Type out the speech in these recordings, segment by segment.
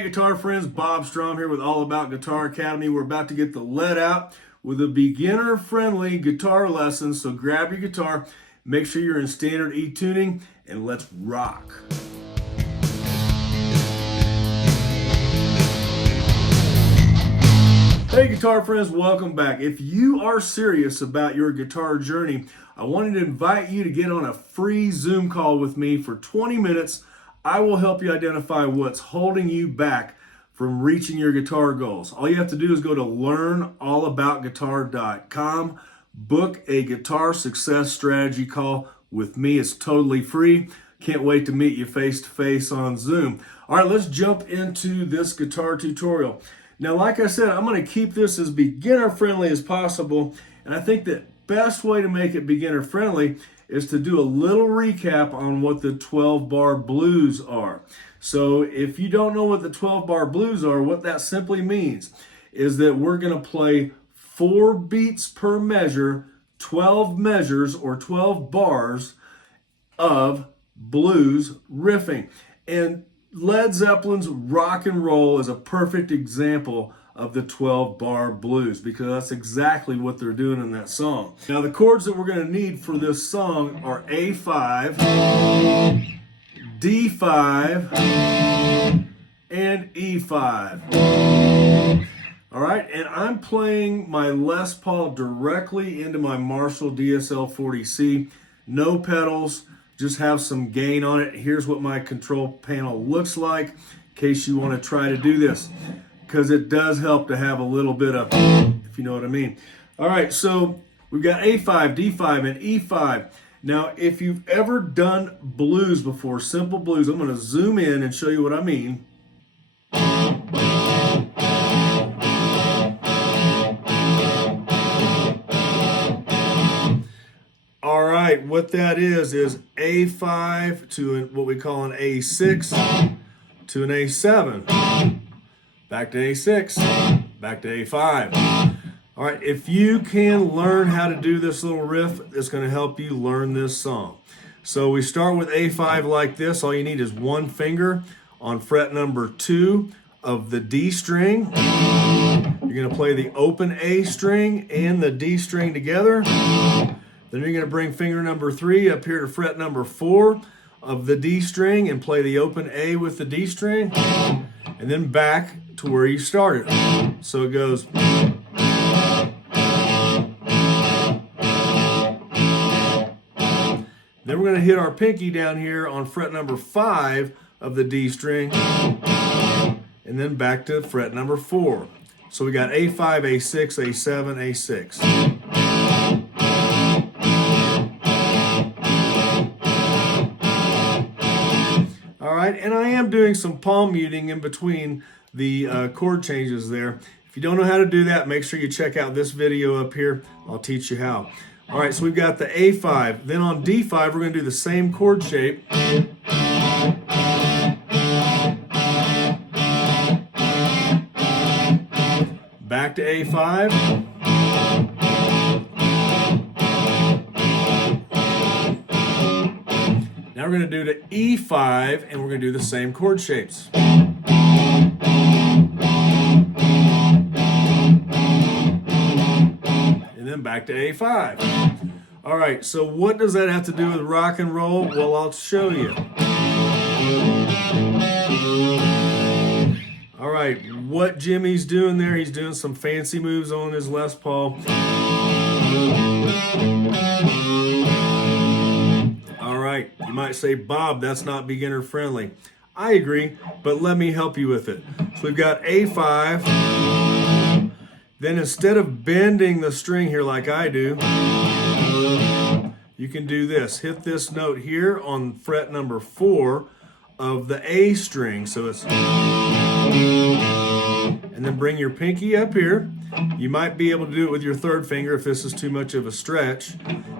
Hey guitar friends, Bob Strom here with All About Guitar Academy. We're about to get the lead out with a beginner-friendly guitar lesson. So grab your guitar, make sure you're in standard E tuning, and let's rock. Hey guitar friends, welcome back. If you are serious about your guitar journey, I wanted to invite you to get on a free Zoom call with me for 20 minutes. I will help you identify what's holding you back from reaching your guitar goals. All you have to do is go to learnallaboutguitar.com, book a guitar success strategy call with me. It's totally free. Can't wait to meet you face to face on Zoom. All right, let's jump into this guitar tutorial. Now, like I said, I'm going to keep this as beginner friendly as possible, and I think the best way to make it beginner friendly is to do a little recap on what the 12-bar blues are. So if you don't know what the 12-bar blues are, what that simply means is that we're going to play 4 beats per measure, 12 measures or 12 bars of blues riffing. And Led Zeppelin's Rock and Roll is a perfect example of the 12-bar blues, because that's exactly what they're doing in that song. Now, the chords that we're going to need for this song are A5, D5, and E5. All right, and I'm playing my Les Paul directly into my Marshall DSL 40C. No pedals, just have some gain on it. Here's what my control panel looks like in case you want to try to do this, because it does help to have a little bit of, if you know what I mean. All right, so we've got A5, D5, and E5. Now, if you've ever done blues before, simple blues, I'm going to zoom in and show you what I mean. All right, what that is A5 to what we call an A6 to an A7. Back to A6, back to A5. All right, if you can learn how to do this little riff, it's going to help you learn this song. So we start with A5 like this. All you need is one finger on fret number 2 of the D string. You're going to play the open A string and the D string together. Then you're going to bring finger number 3 up here to fret number 4 of the D string and play the open A with the D string, and then back to where you started. So it goes. Then we're going to hit our pinky down here on fret number 5 of the D string, and then back to fret number 4. So we got A5, A6, A7, A6. All right, and I am doing some palm muting in between the chord changes there. If you don't know how to do that, make sure you check out this video up here. I'll teach you how. All right, so we've got the A5. Then on D5, we're going to do the same chord shape. Back to A5. Now we're going to do the E5, and we're going to do the same chord shapes. And then back to A5. All right, so what does that have to do with rock and roll? Well, I'll show you. All right, what Jimmy's doing there, he's doing some fancy moves on his Les Paul. All right, you might say, Bob, that's not beginner friendly. I agree, but let me help you with it. So we've got A5. Then instead of bending the string here like I do, you can do this. Hit this note here on fret number 4 of the A string. So it's, and then bring your pinky up here. You might be able to do it with your 3rd finger if this is too much of a stretch.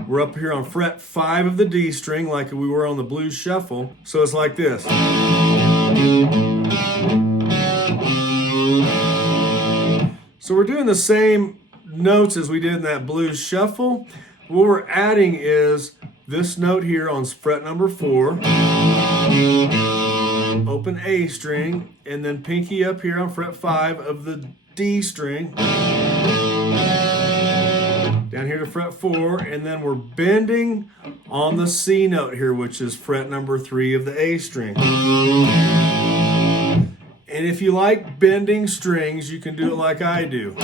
We're up here on fret 5 of the D string like we were on the blues shuffle. So it's like this. So we're doing the same notes as we did in that blues shuffle. What we're adding is this note here on fret number 4, open A string, and then pinky up here on fret 5 of the D string, down here to fret 4, and then we're bending on the C note here, which is fret number 3 of the A string. And if you like bending strings, you can do it like I do.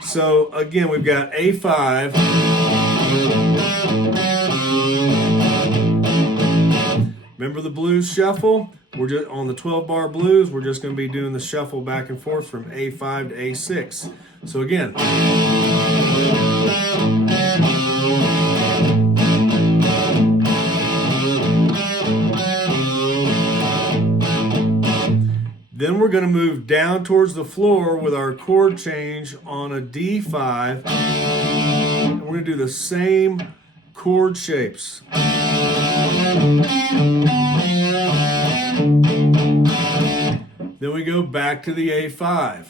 So again, we've got A5. Remember the blues shuffle? We're just on the 12-bar blues, we're just going to be doing the shuffle back and forth from A5 to A6. So again. Then we're going to move down towards the floor with our chord change on a D5. And we're going to do the same chord shapes. Then we go back to the A5.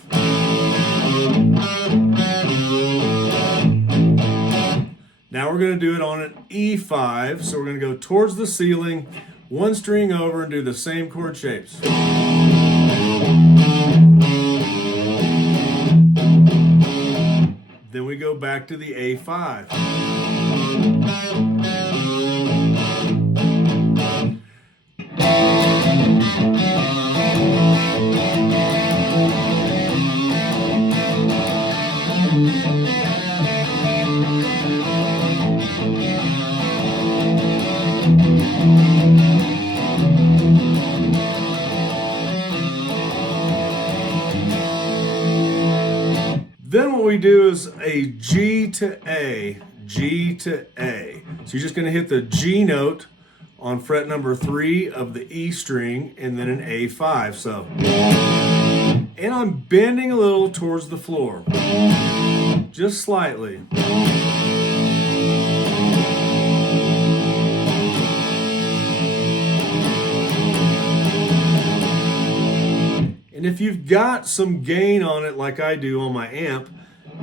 Now we're going to do it on an E5. So we're going to go towards the ceiling, one string over, and do the same chord shapes. Then we go back to the A5. Then what we do is a G to A, G to A. So you're just going to hit the G note on fret number 3 of the E string and then an A5. So, and I'm bending a little towards the floor, just slightly. And if you've got some gain on it like I do on my amp,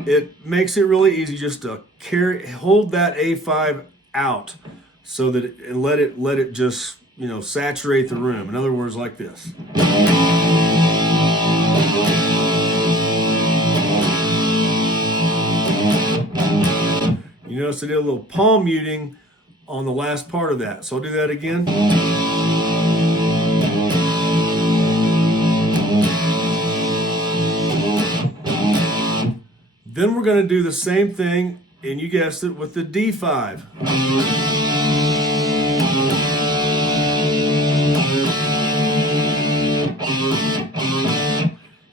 it makes it really easy just to hold that A5 out so that and let it just, you know, saturate the room. In other words, like this. You notice I did a little palm muting on the last part of that. So I'll do that again. Then we're going to do the same thing, and you guessed it, with the D5.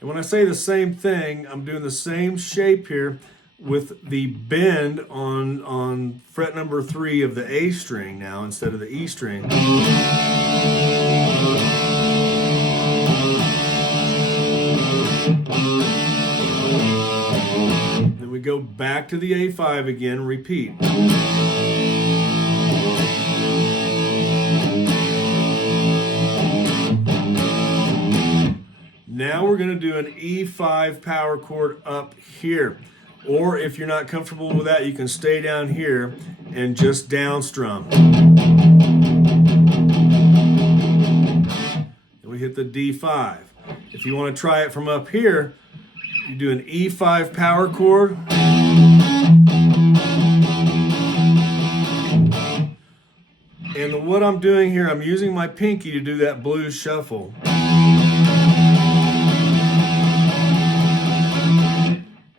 And when I say the same thing, I'm doing the same shape here with the bend on fret number 3 of the A string now instead of the E string. Then we go back to the A5 again, repeat. Now we're going to do an E5 power chord up here. Or if you're not comfortable with that, you can stay down here and just down strum. And we hit the D5. If you want to try it from up here, you do an E5 power chord. And what I'm doing here, I'm using my pinky to do that blues shuffle.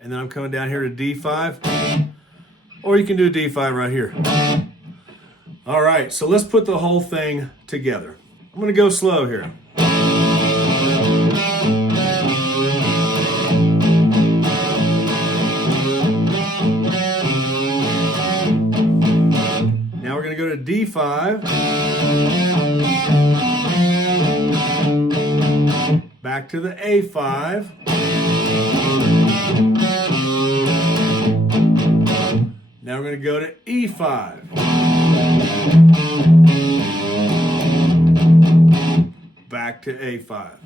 And then I'm coming down here to D5, or you can do a D5 right here. All right, so let's put the whole thing together. I'm going to go slow here. Now we're going to go to D5, back to the A5, now we're going to go to E5. Back to A5.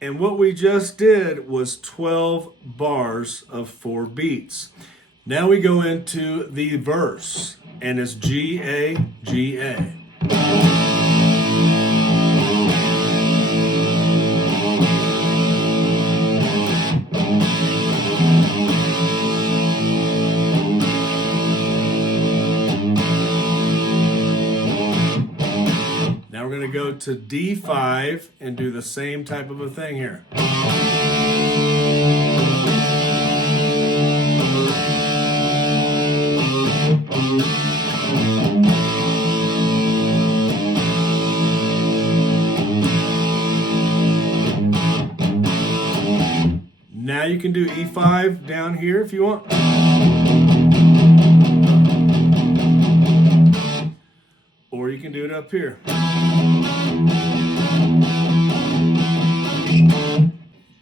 And what we just did was 12 bars of 4 beats. Now we go into the verse, and it's G, A, G, A. Now we're going to go to D5 and do the same type of a thing here. Now you can do E5 down here if you want. Or you can do it up here.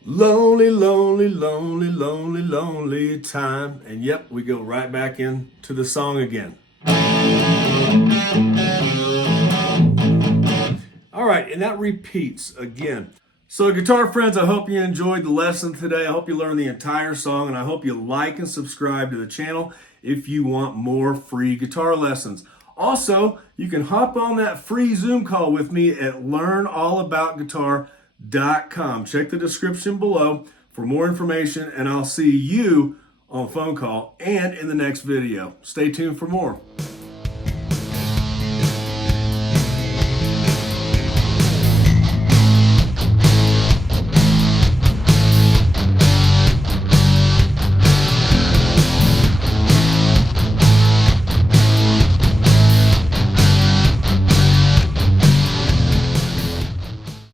Lonely, lonely, lonely, lonely, lonely time. And yep, we go right back into the song again. All right, and that repeats again. So guitar friends, I hope you enjoyed the lesson today. I hope you learned the entire song, and I hope you like and subscribe to the channel if you want more free guitar lessons. Also, you can hop on that free Zoom call with me at learnallaboutguitar.com. Check the description below for more information, and I'll see you on phone call and in the next video. Stay tuned for more.